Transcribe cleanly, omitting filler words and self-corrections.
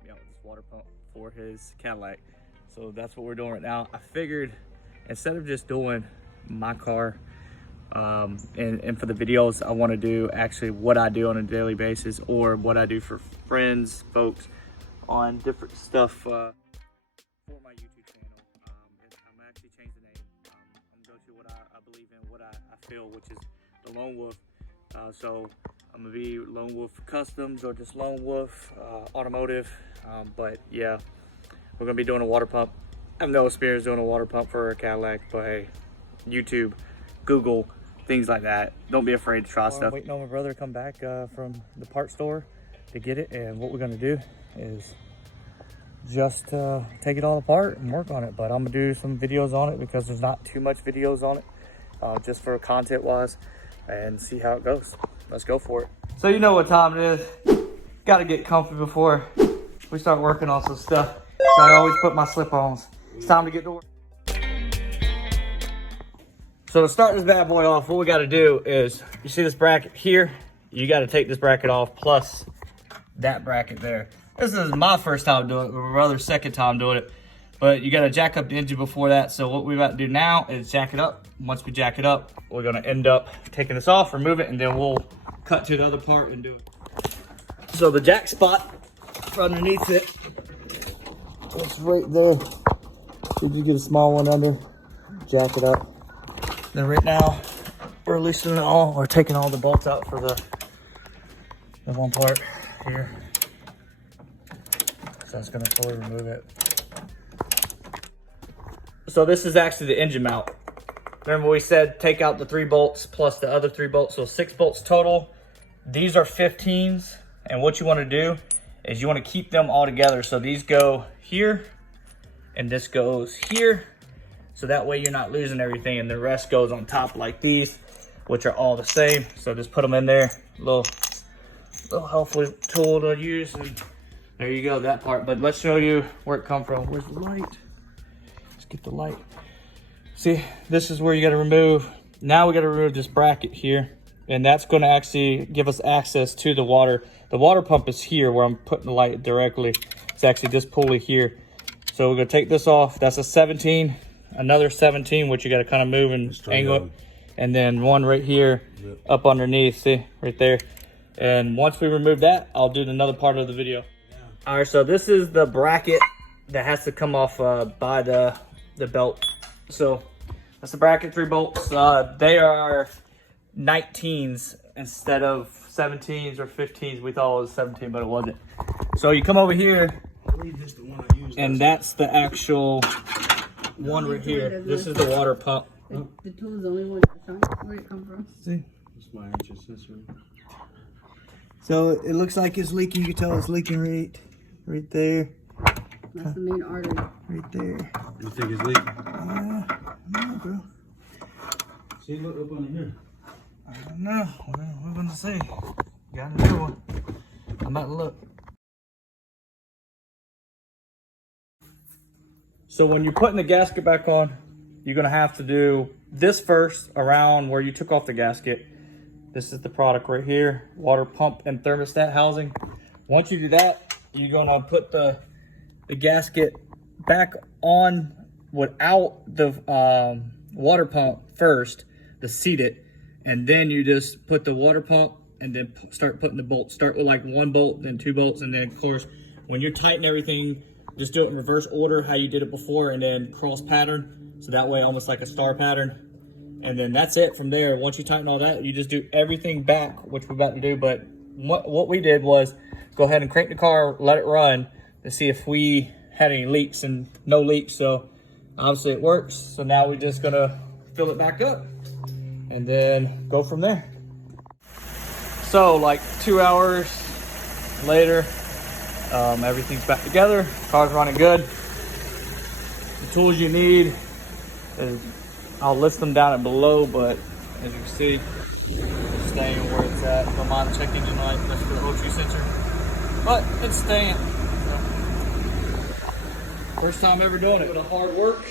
help me out with this water pump for his Cadillac. So that's what we're doing right now. I figured instead of just doing my car and for the videos, I want to do actually what I do on a daily basis, or what I do for friends, folks, on different stuff for my YouTube channel. I'm actually changing the name. I'm going to go to what I believe in, what I feel, which is the Lone Wolf. So I'm gonna be Lone Wolf Customs or just Lone Wolf Automotive. But yeah, we're gonna be doing a water pump. I have no experience doing a water pump for a Cadillac, but hey, YouTube, Google, things like that. Don't be afraid to try stuff. I'm waiting on my brother to come back from the part store to get it, and what we're gonna do is just take it all apart and work on it. But I'm gonna do some videos on it because there's not too much videos on it, just for content wise, and see how it goes. Let's go for it. So you know what time it is. Gotta get comfy before we start working on some stuff. So I always put my slip-ons. It's time to get to work. So to start this bad boy off, what we gotta do is, you see this bracket here? You gotta take this bracket off, plus that bracket there. This is my first time doing it, my brother's second time doing it. But you gotta jack up the engine before that. So what we're about to do now is jack it up. Once we jack it up, we're gonna end up taking this off, remove it, and then we'll cut to the other part and do it. So the jack spot underneath it, it's right there. Did you get a small one under? Jack it up. Then right now, we're loosening it all, or taking all the bolts out for the one part here. So it's gonna fully remove it. So this is actually the engine mount. Remember we said take out the 3 bolts plus the other 3 bolts, so 6 bolts total. These are 15s, and what you want to do is you want to keep them all together. So these go here, and this goes here. So that way you're not losing everything, and the rest goes on top like these, which are all the same. So just put them in there, little helpful tool to use, and there you go, that part. But let's show you where it come from. Where's the light? Let's get the light. See, this is where you got to remove. Now we got to remove this bracket here, and that's going to actually give us access to the water. The water pump is here where I'm putting the light directly. It's actually this pulley here. So we're going to take this off. That's a 17, another 17, which you got to kind of move and angle it. And then one right here, up underneath, see, right there. And once we remove that, I'll do another part of the video. All right, so this is the bracket that has to come off by the belt. So that's the bracket, 3 bolts. They are 19s instead of 17s or 15s. We thought it was 17, but it wasn't. So you come over here, and that's the actual one right here. This is the water pump. The tool is the only one that's on. Where it come from? See? That's my inch sensor. So it looks like it's leaking. You can tell it's leaking right there. That's the main artery. Right there. You think it's leaking? Yeah, no, bro. See, look up on here. I don't know. We're gonna see. Got another one. I'm about to look. So when you're putting the gasket back on, you're gonna have to do this first around where you took off the gasket. This is the product right here, water pump and thermostat housing. Once you do that, you're gonna put the gasket back on without the water pump first to seat it, and then you just put the water pump and then start putting the bolts. Start with like 1 bolt, then 2 bolts, and then of course when you're tightening everything, just do it in reverse order how you did it before, and then cross pattern, so that way almost like a star pattern. And then that's it from there. Once you tighten all that, you just do everything back, which we're about to do. But what we did was go ahead and crank the car, let it run to see if we had any leaks, and no leaks. So obviously it works. So now we're just gonna fill it back up and then go from there. So like 2 hours later, everything's back together. Car's running good. The tools you need is, I'll list them down below, but as you can see, it's staying where it's at. Don't mind the check engine light, that's for the O2 sensor, but it's staying. So, first time ever doing it. With a hard work.